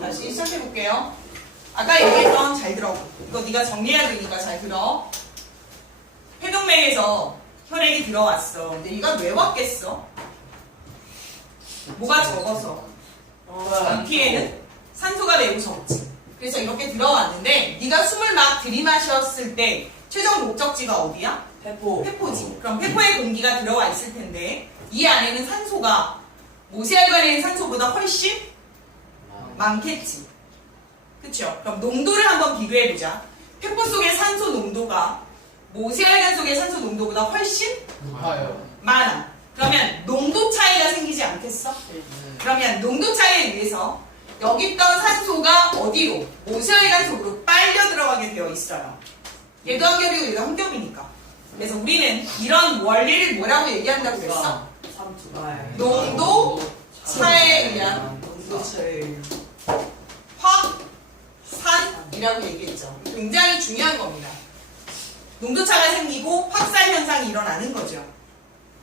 다시 시작해볼게요. 아까 얘기했던 잘 들어. 이거 네가 정리해야 되니까 잘 들어. 폐동맥에서 혈액이 들어왔어. 근데 얘가 왜 왔겠어? 뭐가 적어서? 피에는 산소가 매우 적지. 그래서 이렇게 들어왔는데 네가 숨을 막 들이마셨을 때 최종 목적지가 어디야? 폐포지. 그럼 폐포에 공기가 들어와 있을 텐데 이 안에는 산소가 모세혈관에 있는 산소보다 훨씬 많겠지. 그쵸? 그럼 농도를 한번 비교해보자. 폐포 속의 산소 농도가 모세혈관 속의 산소 농도보다 훨씬 많아. 그러면 농도 차이가 생기지 않겠어? 그러면 농도 차이에 의해서 여기 있던 산소가 어디로? 모세혈관 속으로 빨려 들어가게 되어 있어요. 얘도 한 겹이고 얘도 한 겹이니까. 그래서 우리는 이런 원리를 뭐라고 얘기한다고 그랬어? 농도 차에 의한 확산이라고 얘기했죠. 굉장히 중요한 겁니다. 농도차가 생기고 확산 현상이 일어나는 거죠.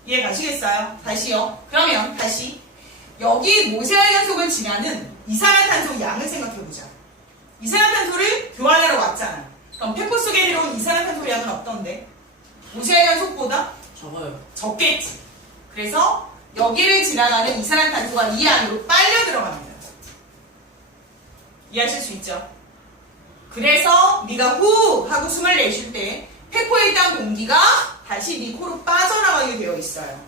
이해 가시겠어요? 다시요. 그러면 다시 여기 모세혈관 속을 지나는 이산화탄소 양을 생각해보자. 이산화탄소를 교환하러 왔잖아. 그럼 폐포 속에 들어온 이산화탄소 양은 어떤데? 모세혈관 속보다 적겠지. 그래서 여기를 지나가는 이산화탄소가 이 안으로 빨려 들어갑니다. 이해하실 수 있죠? 그래서 네가 후 하고 숨을 내쉴 때 폐포에 있던 공기가 다시 네 코로 빠져나가게 되어 있어요.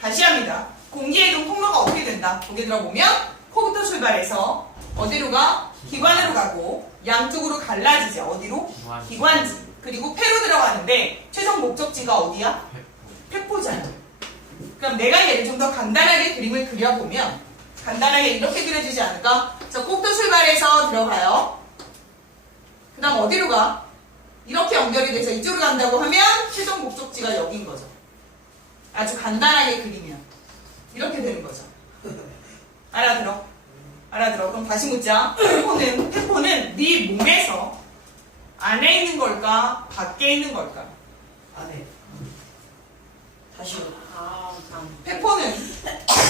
다시 합니다. 공기의 이동 통로가 어떻게 된다? 거기 들어보면 코부터 출발해서 어디로 가? 기관으로 가고 양쪽으로 갈라지죠. 어디로? 기관지. 그리고 폐로 들어가는데 최종 목적지가 어디야? 폐포잖아. 그럼 내가 얘를 좀 더 간단하게 그림을 그려보면 간단하게 이렇게 그려지지 않을까? 자, 코부터 출발해서 들어가요. 그 다음 어디로 가? 이렇게 연결이 돼서 이쪽으로 간다고 하면 최종 목적지가 여긴 거죠. 아주 간단하게 그리면 이렇게 되는 거죠. 알아들어? 알아들어. 그럼 다시 묻자. 폐포는 네 몸에서 안에 있는 걸까? 밖에 있는 걸까? 안에. 다시요. 폐포는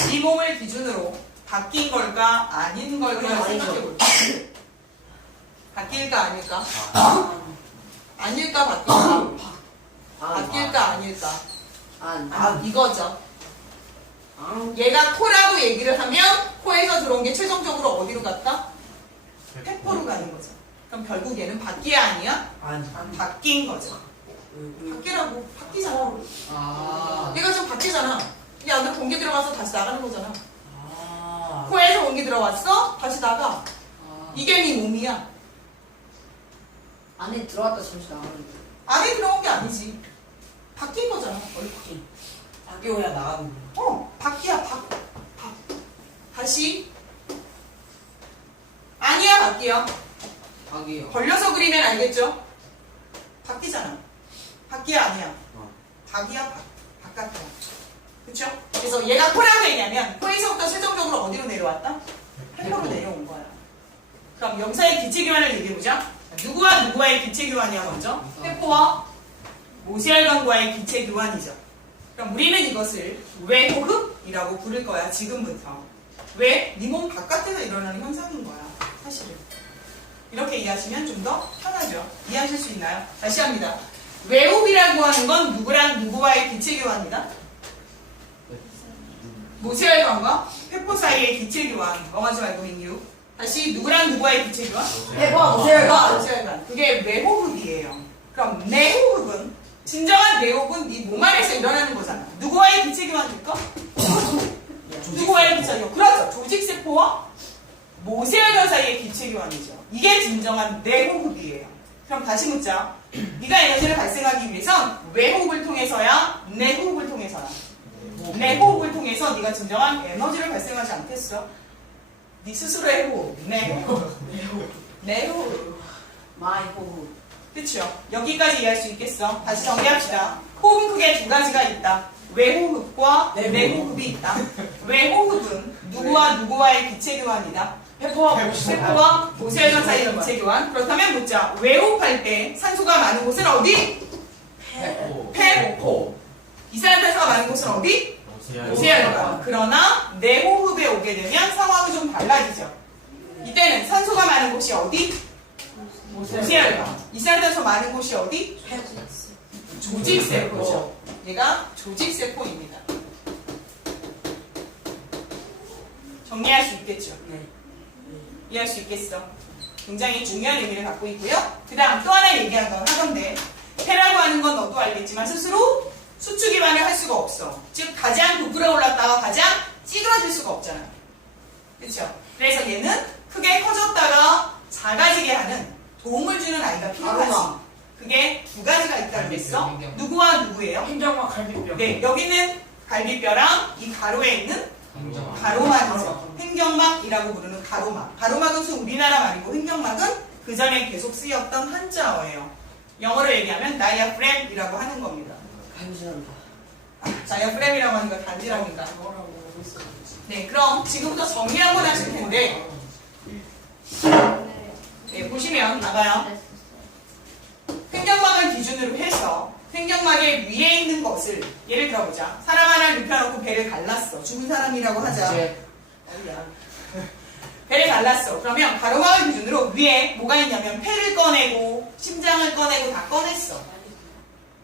네 몸을 기준으로 바뀐 걸까? 아닌 걸까? 생각해볼까? 바뀔까? 아닐까? 아닐까? 바뀔까? 바뀔까? 아닐까? 이거죠. 얘가 코라고 얘기를 하면 코에서 들어온 게 최종적으로 어디로 갔다? 폐포로 가는 거죠. 그럼 결국 얘는 바뀌야 아니야? 바뀐 거죠. 바뀌라고. 바뀌잖아. 얘가 좀 바뀌잖아. 이 안으로 공기 들어가서 다시 나가는 거잖아. 코에서 공기 들어왔어? 다시 나가. 이게 네 몸이야. 안에 들어왔다 잠시 나가는데. 안에 들어온 게 아니지. 바뀐 거잖아. 바뀌어야 나가는 거. 바뀌야. 다시. 아니야, 바뀌야. 박이요. 벌려서 그리면 알겠죠? 바뀌잖아. 바뀌야, 아니야. 박이야, 바깥이야. 그쵸? 그래서 얘가 코라고 얘기하면 코에서부터 최종적으로 어디로 내려왔다? 폐포로 내려온 거야. 그럼 여기서의 기체교환을 얘기해보자. 누구와 누구와의 기체교환이야, 먼저? 폐포와 모세혈관과의 기체교환이죠. 그럼 우리는 이것을 외호흡이라고 부를 거야, 지금부터. 왜? 네 몸 바깥에서 일어나는 현상인 거야, 사실은. 이렇게 이해하시면 좀 더 편하죠. 이해하실 수 있나요? 다시 합니다. 외호흡이라고 하는 건 누구랑 누구와의 기체교환이다? 모세혈관과 폐포 사이의 기체교환. 멍하지 말고 민규. 다시 누구랑 누구와의 기체교환? 폐포와 모세혈관. 모세혈관. 그게 외호흡이에요. 그럼 내호흡은 진정한 내호흡은 네 몸 안에서 일어나는 거잖아. 누구와의 기체교환일까? 누구와의 기체교환? 그렇죠. 조직세포와 모세혈관 사이의 기체교환이죠. 이게 진정한 내호흡이에요. 그럼 다시 묻자. 네가 에너지를 발생하기 위해선 외호흡을 통해서야? 내호흡을 통해서야? 내호흡을 통해서 네가 진정한 에너지를 발생하지 않겠어? 네 스스로의 호흡. 내호흡. 내호흡. 마이 호흡. 그쵸? 여기까지 이해할 수 있겠어? 다시 정리합시다. 호흡은 크게 두 가지가 있다. 외호흡과 내호흡이 있다. 외호흡은 누구와 누구와의 기체교환이다. 폐포와 모세혈관 사이의 기체교환. 그렇다면 묻자. 외호흡할 때 산소가 많은 곳은 어디? 폐포. 이산화탄소가 많은 곳은 어디? 모세혈관. 그러나 내 호흡에 오게 되면 상황이 좀 달라지죠. 이때는 산소가 많은 곳이 어디? 모세혈관. 이산화탄소 많은 곳이 어디? 조직세포죠. 얘가 조직세포입니다. 정리할 수 있겠죠? 네. 이해할 수 있겠어? 굉장히 중요한 의미를 갖고 있고요. 그 다음 또 하나 얘기한 건 하던데 폐라고 하는 건 너도 알겠지만 스스로 수축 기반을 할 수가 없어. 즉 가장 부풀어 올랐다가 가장 찌그러질 수가 없잖아. 그렇죠? 그래서 얘는 크게 커졌다가 작아지게 하는 도움을 주는 아이가 필요하지. 그게 두 가지가 있다고 그랬어. 누구와 누구예요? 행정과 갈비뼈. 네, 여기는 갈비뼈랑 이 가로에 있는 가로막이죠. 횡격막이라고 부르는 가로막. 가로막은 우리나라 말이고 횡격막은 그 전에 계속 쓰였던 한자어예요. 영어로 얘기하면 다이아프램이라고 하는 겁니다. 감사합니다. 다이아프램이라고 하는 건 단지랍니다. 뭐라고 있어? 네, 그럼 지금부터 정리 한번 하실 텐데 네, 보시면 봐봐요. 횡격막을 기준으로 해서 횡격막의 위에 있는 것을 예를 들어보자. 사람 하나를 눕혀놓고 배를 갈랐어. 죽은 사람이라고 하자. 어디야? 배를 갈랐어. 그러면 가로막을 기준으로 위에 뭐가 있냐면 폐를 꺼내고 심장을 꺼내고 다 꺼냈어.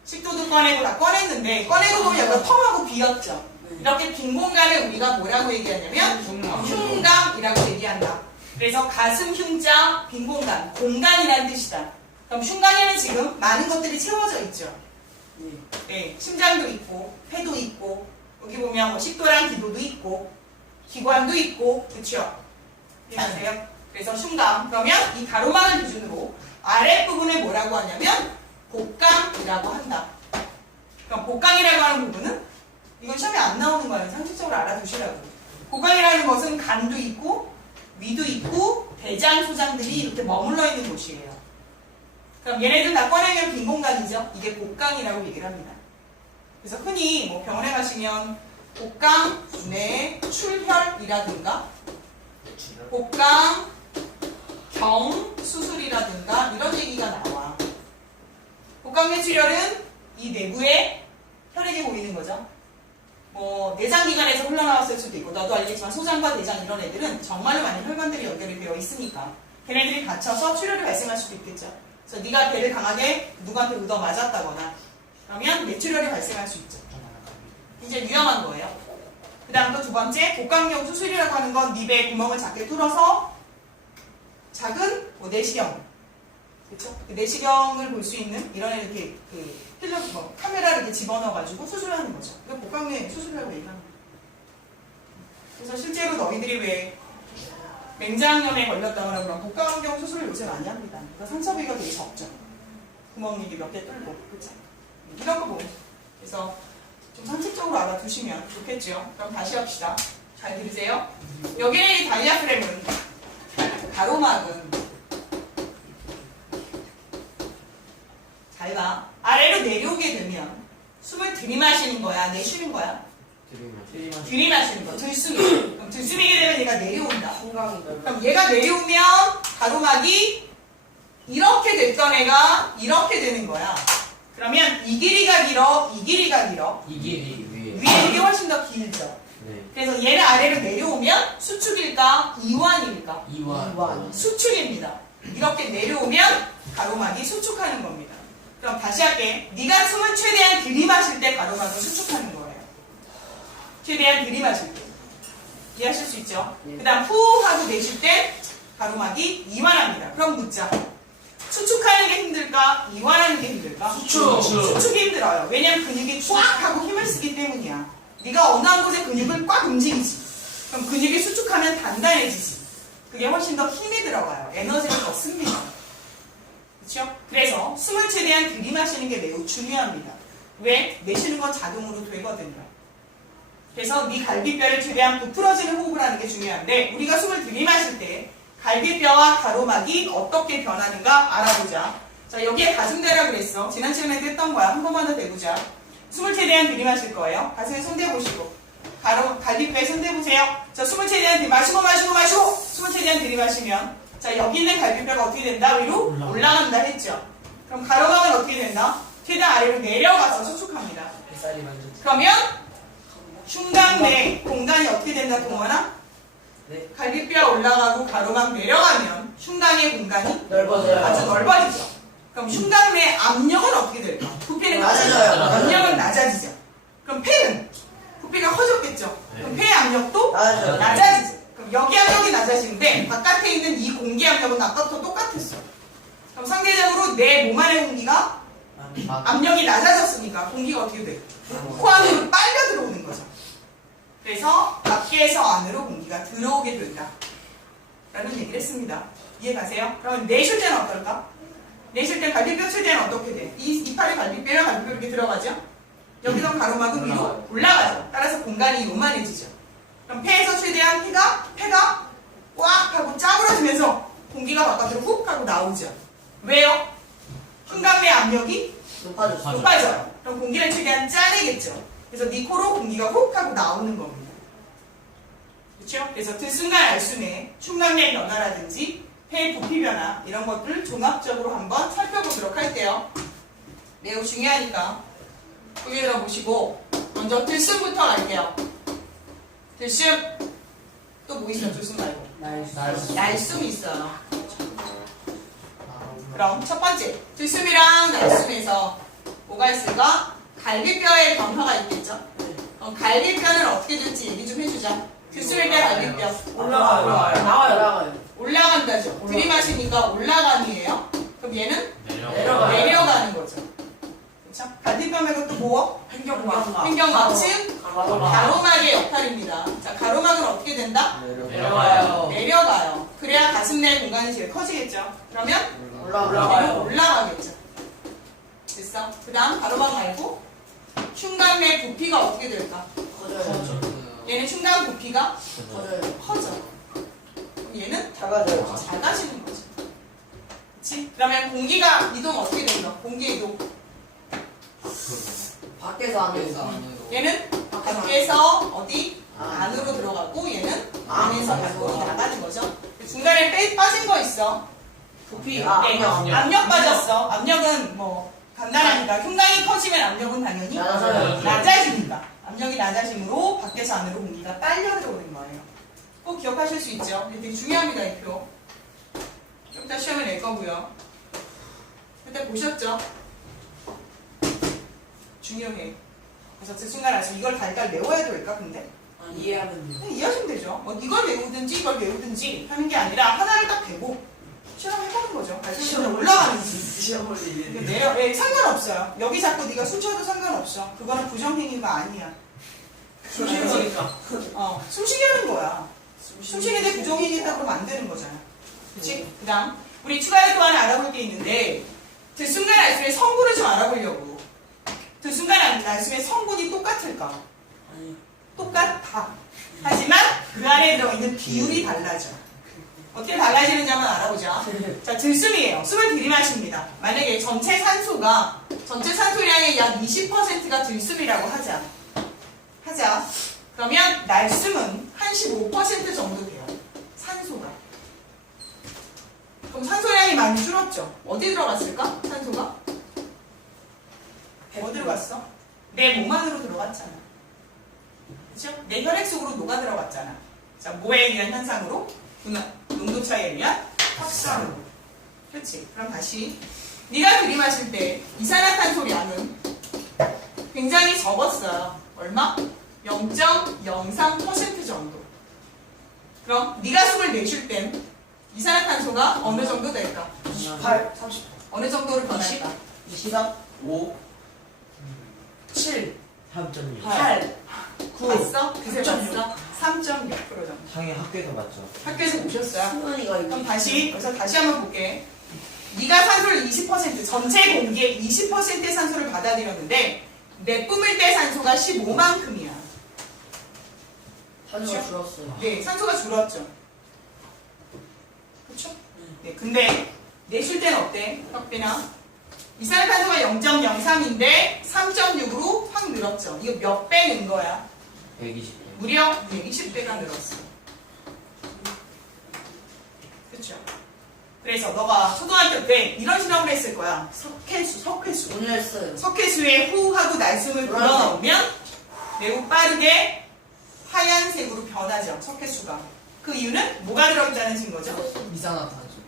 식도도 꺼내고 다 꺼냈는데 꺼내고 보면 여기가 텅하고 비었죠. 이렇게 빈 공간을 우리가 뭐라고 얘기하냐면 흉감이라고 얘기한다. 그래서 가슴 흉자 빈 공간, 공간이라는 뜻이다. 그럼 흉관에는 지금 많은 것들이 채워져 있죠. 네, 심장도 있고 폐도 있고 여기 보면 뭐 식도랑 기도도 있고 기관도 있고 그렇죠? 이해하세요? 그래서 흉감 그러면 이 가로막을 기준으로 아랫부분을 뭐라고 하냐면 복강이라고 한다. 그럼 복강이라고 하는 부분은 이건 시험에 안 나오는 거예요. 상식적으로 알아두시라고. 복강이라는 것은 간도 있고 위도 있고 대장 소장들이 이렇게 머물러 있는 곳이에요. 그럼 얘네들 다 꺼내면 빈 공간이죠. 이게 복강이라고 얘기를 합니다. 그래서 흔히 뭐 병원에 가시면 복강 내 출혈이라든가 복강 경 수술이라든가 이런 얘기가 나와. 복강 내 출혈은 이 내부에 혈액이 보이는 거죠. 뭐 내장기관에서 흘러나왔을 수도 있고 너도 알겠지만 소장과 대장 이런 애들은 정말로 많은 혈관들이 연결이 되어 있으니까 걔네들이 갇혀서 출혈이 발생할 수도 있겠죠. 그래서 네가 배를 강하게 누구한테 얻어 맞았다거나 그러면 뇌출혈이 발생할 수 있죠. 이제 위험한 거예요. 그 다음 또 두 번째 복강경 수술이라고 하는 건 네 배에 구멍을 작게 뚫어서 작은 뭐 내시경 그렇죠? 그 내시경을 볼 수 있는 이런 이렇게 그 필러 뭐 카메라를 이렇게 집어넣어가지고 수술하는 거죠. 이거 복강경 수술이라고 얘기합니다. 그래서 실제로 너희들이 왜 맹장염에 걸렸다거나 그런 복강경 수술을 요새 많이 합니다. 그러니까 상처 부위가 되게 적죠. 구멍이 몇 개 뚫고 그렇죠? 이런 거 보면 그래서 좀 상식적으로 알아두시면 좋겠죠. 그럼 다시 합시다. 잘 들으세요. 여기는 이 다이아프램은 가로막은 잘 봐. 아래로 내려오게 되면 숨을 들이마시는 거야? 내쉬는 거야? 들이마시는 거. 들숨이. 그럼 들숨이게 되면 얘가 내려온다. 그럼 얘가 내려오면 가로막이 이렇게 됐던 애가 이렇게 되는 거야. 그러면 이 길이가 길어, 이 길이가 길어. 이 길이 위에 이게 훨씬 더 길죠. 네. 그래서 얘를 아래로 내려오면 수축일까? 이완일까? 이완. 수축입니다. 이렇게 내려오면 가로막이 수축하는 겁니다. 그럼 다시 할게. 네가 숨을 최대한 들이마실 때 가로막은 수축하는 거예요. 최대한 들이마실 때. 이해하실 수 있죠? 그 다음 후 하고 내쉴 때 가로막이 이완합니다. 그럼 묻자. 수축하는 게 힘들까? 이완하는 게 힘들까? 수축이 힘들어요. 왜냐면 근육이 꽉 하고 힘을 쓰기 때문이야. 네가 어느 한 곳에 근육을 꽉 움직이지. 그럼 근육이 수축하면 단단해지지. 그게 훨씬 더 힘이 들어가요. 에너지가 더 씁니다. 그렇죠? 그래서 숨을 최대한 들이마시는 게 매우 중요합니다. 왜? 내쉬는 건 자동으로 되거든요. 그래서 네 갈비뼈를 최대한 부풀어지는 호흡을 하는 게 중요한데 우리가 숨을 들이마실 때 갈비뼈와 가로막이 어떻게 변하는가 알아보자. 자, 여기에 가슴대라고 그랬어. 지난 시간에도 했던 거야. 한 번만 더 대보자. 숨을 최대한 들이마실 거예요. 가슴에 손 대보시고 갈비뼈에 손 대보세요. 자, 숨을 최대한 마시고 숨을 최대한 들이마시면 자, 여기 있는 갈비뼈가 어떻게 된다? 위로 올라간다 했죠. 그럼 가로막은 어떻게 된다? 최대한 아래로 내려가서 수축합니다. 뱃살이 완전 그러면 흉곽 내 공간이 어떻게 된다, 동원아? 네. 갈비뼈 올라가고 가로막 내려가면 흉곽의 공간이 넓어져요. 아주 넓어지죠. 그럼 흉곽 내 압력은 어떻게 될까? 부피는 낮아져요. 압력은 낮아지죠. 그럼 폐는? 부피가 커졌겠죠. 그럼 폐의 압력도 낮아져요. 낮아지죠. 그럼 여기 압력이 낮아지는데 바깥에 있는 이 공기 압력은 아까부터 똑같았어. 그럼 상대적으로 내 몸 안의 공기가 압력이 낮아졌으니까 공기가 어떻게 돼? 코 안으로 빨려 들어오는 거죠. 그래서 밖에서 안으로 공기가 들어오게 된다 라는 얘기를 했습니다. 이해가세요? 그러면 내쉴 때는 어떨까? 내쉴 때 갈비뼈 최대는 어떻게 돼? 이파리 갈비뼈랑 갈비뼈 이렇게 들어가죠? 여기서 가로막은 위로 올라가죠. 따라서 공간이 요만해지죠. 그럼 폐에서 최대한 폐가 꽉 하고 짜부러지면서 공기가 바깥으로 훅 하고 나오죠. 왜요? 흉곽 내 압력이 높아졌어. 높아져요. 그럼 공기를 최대한 짜내겠죠. 그래서 네 코로 공기가 훅 하고 나오는 겁니다. 그렇죠? 그래서 들순간 알순의 흉곽 내 변화라든지 폐 부피 변화 이런 것들을 종합적으로 한번 살펴보도록 할게요. 매우 중요하니까 여기 들어보시고 먼저 들숨부터 갈게요. 들숨 또 뭐 있어요? 들숨 말고 날숨이 있어요. 그럼 첫 번째 들숨이랑 날숨에서 뭐가 있을까? 갈비뼈의 변화가 있겠죠? 갈비뼈는 어떻게 될지 얘기 좀 해주자. 들숨일 때 갈비뼈 올라가요. 나와요. 올라간다죠. 들이마시니까 올라감이에요. 그럼 얘는 내려가요. 내려가는 거죠. 그렇죠? 갈비뼈 말고 또 뭐? 횡격막층 가로막의 역할입니다. 자, 가로막은 어떻게 된다? 내려가요. 내려가요. 그래야 가슴 내 공간이 제일 커지겠죠. 그러면 올라가요. 올라가겠죠. 됐어? 그 다음 가로막 말고 흉곽 내 부피가 어떻게 될까? 커져요. 얘는 흉곽 부피가 커져요. 커져. 그럼 얘는 작아져요. 작아지는 거죠. 그치? 그러면 공기가 이동 어떻게 된다? 공기 이동. 밖에서 안으로. 얘는 밖에서 어디? 아. 안으로 들어가고 얘는 아. 안에서 밖으로 나가는 거죠. 중간에 빠진 거 있어. 부피. 네, 압력. 압력 빠졌어. 압력은 뭐 간단하니까 흉곽이 커지면 압력은 당연히 낮아져요. 낮아지니까 압력이 낮아짐으로 밖에서 안으로 공기가 빨려 들어오는 거예요. 꼭 기억하실 수 있죠. 이게 되게 중요합니다. 이 표. 좀 이따 시험에 낼 거고요. 그때 보셨죠? 중요해. 그래서 그 순간 알수 이걸 달달 외워야 될까 근데? 이해하면 돼요. 그냥 이해하시면 되죠. 뭐 이걸 외우든지 이걸 외우든지 하는 게 아니라 하나를 딱 배고 실험해보는 거죠. 발전기에 올라가는지. 시험을 이게 내려, 상관없어요. 여기 자꾸 네가 숨쉬어도 상관없어. 그거는 부정행위가 아니야. 숨쉬는 거니까. 숨쉬게 하는 거야. 숨쉬는데 부정행위했다 그러면 안 되는 거잖아. 그치? 그 다음, 우리 추가로 또 하나 알아볼 게 있는데, 들순간 알숨의 성분을 좀 알아보려고. 들순간 알숨의 성분이 똑같을까? 아니요. 똑같아. 하지만 그 안에 들어있는 비율이 달라져. 어떻게 달라지는지 한번 알아보자. 자, 들숨이에요. 숨을 들이마십니다. 만약에 전체 산소량의 약 20%가 들숨이라고 하자. 그러면 날숨은 한 15% 정도 돼요. 산소가. 그럼 산소량이 많이 줄었죠? 어디 들어갔을까? 산소가? 어디로 갔어? 내 몸 안으로 들어갔잖아. 그렇죠? 내 혈액 속으로 녹아 들어갔잖아. 자, 뭐에 의한 현상으로? 농도 차이에 의한 확산으로. 그렇지? 그럼 다시 네가 들이마실 때 이산화탄소량은 굉장히 적었어요. 얼마? 0.03% 정도. 그럼 네가 숨을 내쉴 땐 이산화탄소가 어느 정도 될까? 8, 30, 어느 정도를 변할까? 23, 5, 7, 3.6. 8, 9. 봤어? 그새 봤어? 3.6% 정도. 상해 학교에서 봤죠. 학교에서 보셨어요? 승원이가 이거. 그럼 다시 한번 볼게. 네가 산소를 20% 전체 공기의 20%의 산소를 받아들였는데 내뿜을 때 산소가 15만큼이야. 산소가 줄었어요. 네, 산소가 줄었죠. 그렇죠? 네, 근데 내쉴 때는 어때? 혁빈아? 이산화탄소가 0.03인데 3.6으로 확 늘었죠. 이거 몇 배 는 거야? 120. 무려 120배가 늘었어. 그렇죠? 그래서 너가 초등학교 때 이런 실험을 했을 거야. 석회수. 오늘 했어요. 석회수에 후 하고 날숨을 불어넣으면 매우 빠르게 하얀색으로 변하죠. 척해수가. 그 이유는 뭐가 들어있다는 증거죠? 이산화탄소.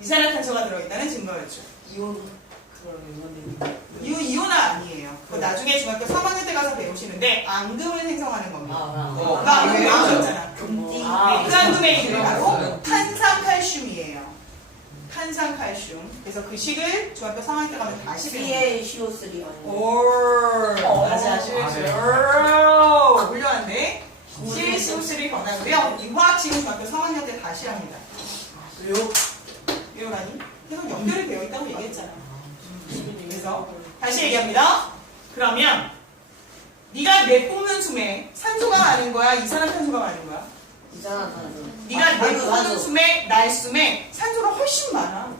이산화탄소가 들어있다는 증거였죠. 이온 그런 이원이. 이온은 아니에요. 그거 나중에 중학교 3학년 때 가서 배우시는데 앙금을 생성하는 겁니다. 아. 앙금 배우셨잖아. 금띠. 아. 그 앙금의 이름이 바로 그렇죠. 탄산칼슘이에요. 탄산칼슘. 그래서 그 식을 중학교 3학년 때 가면 다시 배웁니다. CaCO3 올. 다시 하시죠. 훌륭한데. CaCO3 변하고요. 이 화학식은 중학교 3학년 때 다시 합니다. 왜요? 외우라니? 계속 연결이 되어 있다고 얘기했잖아. 그래서 다시 얘기합니다. 그러면 네가 내뿜는 숨에 산소가 많은 거야? 이산화탄소가 많은 거야? 이산화탄소. 네가 내뿜는 숨에 날숨에 산소가 훨씬 많아.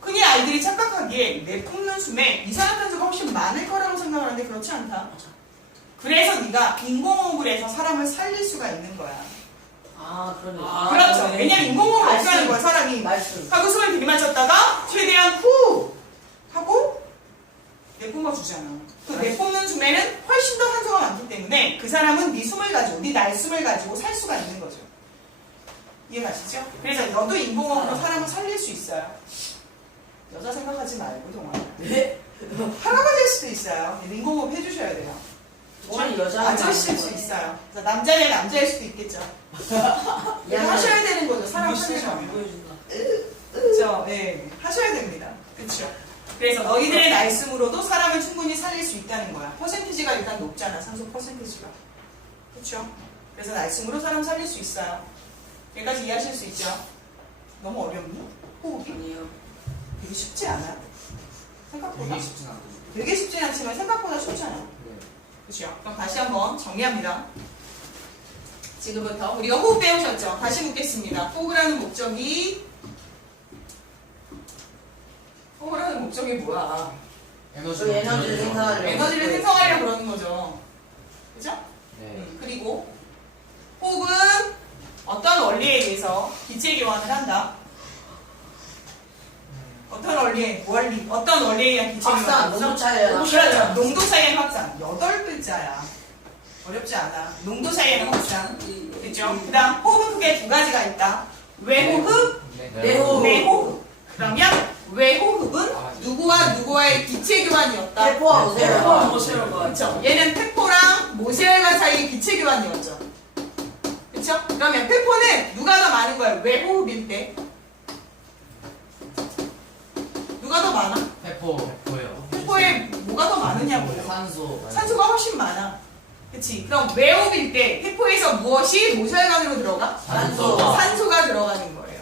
흔히 아이들이 착각하기에 내뿜는 숨에 이산화탄소가 훨씬 많을 거라고 생각하는데 그렇지 않다. 그래서 네가 인공호흡을 해서 사람을 살릴 수가 있는 거야. 아, 그러네. 그렇죠. 왜냐면 인공호흡을 어떻게 하는 거야, 사람이. 말씀. 하고 숨을 들이마셨다가 최대한 후 하고 내뿜어주잖아. 그 내뿜는 숨에는 훨씬 더 산소가 많기 때문에 그 사람은 네 숨을 가지고, 네 날숨을 가지고 살 수가 있는 거죠. 이해가시죠? 그래서 너도 인공호흡으로 사람을 살릴 수 있어요. 여자 생각하지 말고 동안. 네? 하나가 될 수도 있어요. 인공호흡 해주셔야 돼요. 저는 여자. 아저씨일 수 있어요. 그래서 남자는 남자일 수도 있겠죠. 하셔야 되는 거죠. 사람 살리려면. 보여준다. 그렇죠. 네, 하셔야 됩니다. 그렇죠. 그래서 너희들의 날숨으로도 사람을 충분히 살릴 수 있다는 거야. 퍼센티지가 일단 높잖아. 산소 퍼센티지가. 그렇죠. 그래서 날숨으로 사람 살릴 수 있어요. 여기까지 이해하실 수 있죠? 너무 어렵니? 호흡이? 아니요. 되게 쉽지 않아? 생각보다? 되게 쉽진 않고. 되게 쉽진 않지만 생각보다 쉽잖아. 네. 그렇죠. 그럼 다시 한번 정리합니다. 지금부터 우리가 호흡 배우셨죠? 다시 묻겠습니다. 호흡을 하는 목적이 뭐야? 저희 에너지를 생산하려고. 에너지를 생성하려고 그러는 거죠. 그죠? 네. 그리고 호흡은 어떤 원리에 의해서 기체 교환을 한다. 어떤 원리에 의한 기체 교환을 확산, 농도 차이야. 그렇죠. 농도 차이의 확산. 8글자야. 어렵지 않아. 농도 차이의 확산. 그렇죠? 그 다음 호흡은 크게 두 가지가 있다. 외호흡, 내호흡. 내호흡. 그러면 외호흡은 누구와 누구와의 기체 교환이었다. 페포와 모세혈관. 모세혈관. 그렇죠. 얘는 페포랑 모세혈관 사이의 기체 교환이었죠. 그렇죠? 그러면 페포는 누가 더 많은 거예요? 외호흡일 때. 누가 더 많아? 페포요. 페포에 뭐가 더 많으냐고요. 산소. 산소가 훨씬 많아. 그치? 그럼 외호흡일 때 페포에서 무엇이 모세혈관으로 들어가? 산소. 산소가 들어가는 거예요.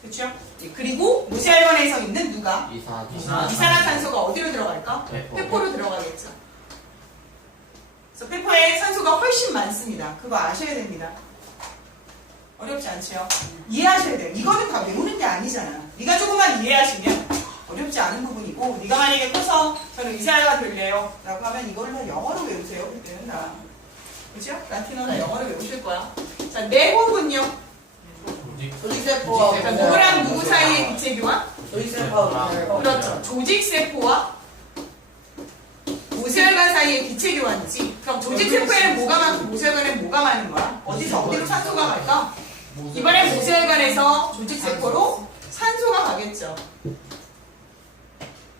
그렇죠? 그리고 모세혈관에서 있는 누가? 이산화탄소가 어디로 들어갈까? 페포. 페포로 들어가겠죠. 그래서 페포에 산소가 훨씬 많습니다. 그거 아셔야 됩니다. 어렵지 않죠? 이해하셔야 돼요. 이거는 다 외우는 게 아니잖아. 네가 조금만 이해하시면 어렵지 않은 부분이고, 네가 만약에 커서 저는 의사가 될래요 라고 하면 이거를 다 영어로 외우세요. 그때는 다. 그죠? 라틴어나 영어로 외우실 거야. 자, 내호흡은요? 조직세포와 자, 누구랑 누구 사이의 기체 교환? 조직세포와 모세혈관. 그렇죠. 조직세포와 모세혈관 사이의 기체 교환이지. 그럼 조직세포에는 뭐가 많고 모세혈관에는 뭐가 많은 거야? 어디서 어디로 산소가 갈까? 이번엔 모세혈관에서 조직세포로 산소가 가겠죠.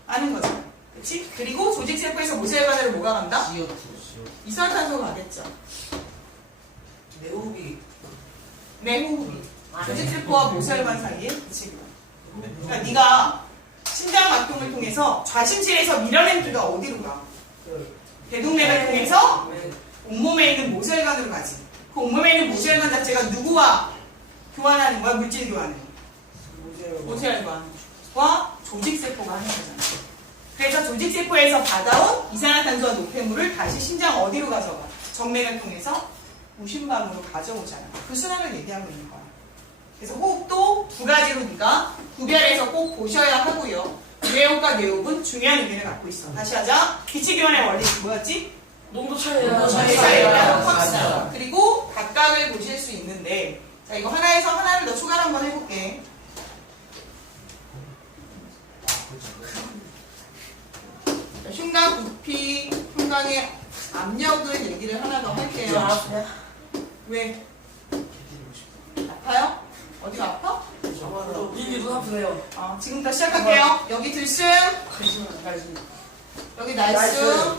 아는 거죠. 그치? 그리고 조직세포에서 모세혈관으로 뭐가 간다? CO2. 이산화탄소가 가겠죠. 내호흡이. 내호흡이. 조직세포와 모세혈관 사이의 기체 교환. 그러니까 네가 심장막동을 통해서 좌심실에서 밀어낸 피가 어디로 가? 대동맥을 통해서 온몸에 있는 모세혈관으로 가지. 그 온몸에 있는 모세혈관 자체가 누구와 교환하는 거야? 물질 교환을. 모세혈관과 조직세포가 하는 거잖아. 그래서 조직세포에서 받아온 이산화탄소와 노폐물을 다시 심장 어디로 가져가? 정맥을 통해서 무심방으로 가져오잖아. 그 순환을 얘기하고 있는 거야. 그래서 호흡도 두 가지로 네가 구별해서 꼭 보셔야 하고요. 외호흡과 내호흡은 중요한 의미를 갖고 있어. 다시 하자. 기체교환의 원리 뭐였지? 농도 차이야. 농도 전체 차이가 차이가 확산. 확산. 그리고 각각을 보실 수 있는데, 자, 이거 하나에서 하나를 더 추가를 한번 해볼게. 자, 흉곽 부피, 흉곽의 압력을 얘기를 하나 더 할게요. 알았어요. 왜? 아파요? 어디가 아파? 이게 눈 아프네요. 지금부터 시작할게요. 여기 들숨, 여기 날숨.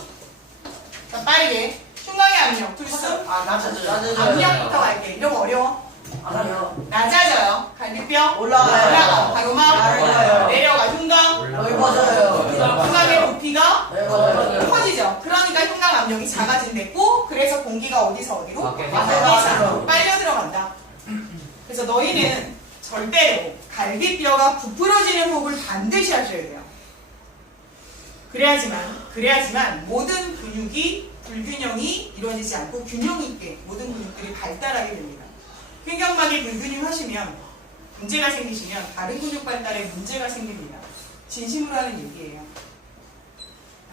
자, 빠르게. 흉곽의 압력, 들숨. 아, 낮아져요. 압력부터 갈게. 이런 거 어려워. 아니요. 낮아져요. 갈비뼈. 올라가요. 올라가. 가로막. 올라가요. 내려가. 흉곽. 넓어져요. 흉곽의 부피가 넓어져요. 커지죠. 그러니까 흉곽 압력이 작아진댔고, 그래서 공기가 어디서 어디로? 밖에 들어가요. 빨려 들어간다. 그래서 너희는 절대로 갈비뼈가 부풀어지는 호흡을 반드시 하셔야 돼요. 그래야지만 모든 근육이 불균형이 이루어지지 않고 균형 있게 모든 근육들이 발달하게 됩니다. 횡격막이 불균형 하시면 문제가 생기시면 다른 근육 발달에 문제가 생깁니다. 진심으로 하는 얘기예요.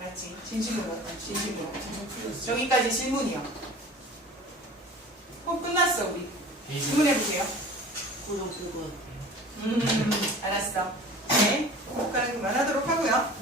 알았지? 진심으로. 여기까지 질문이요. 끝났어 우리. 질문해보세요. 알았어. 네, 녹화는 그만하도록 하고요.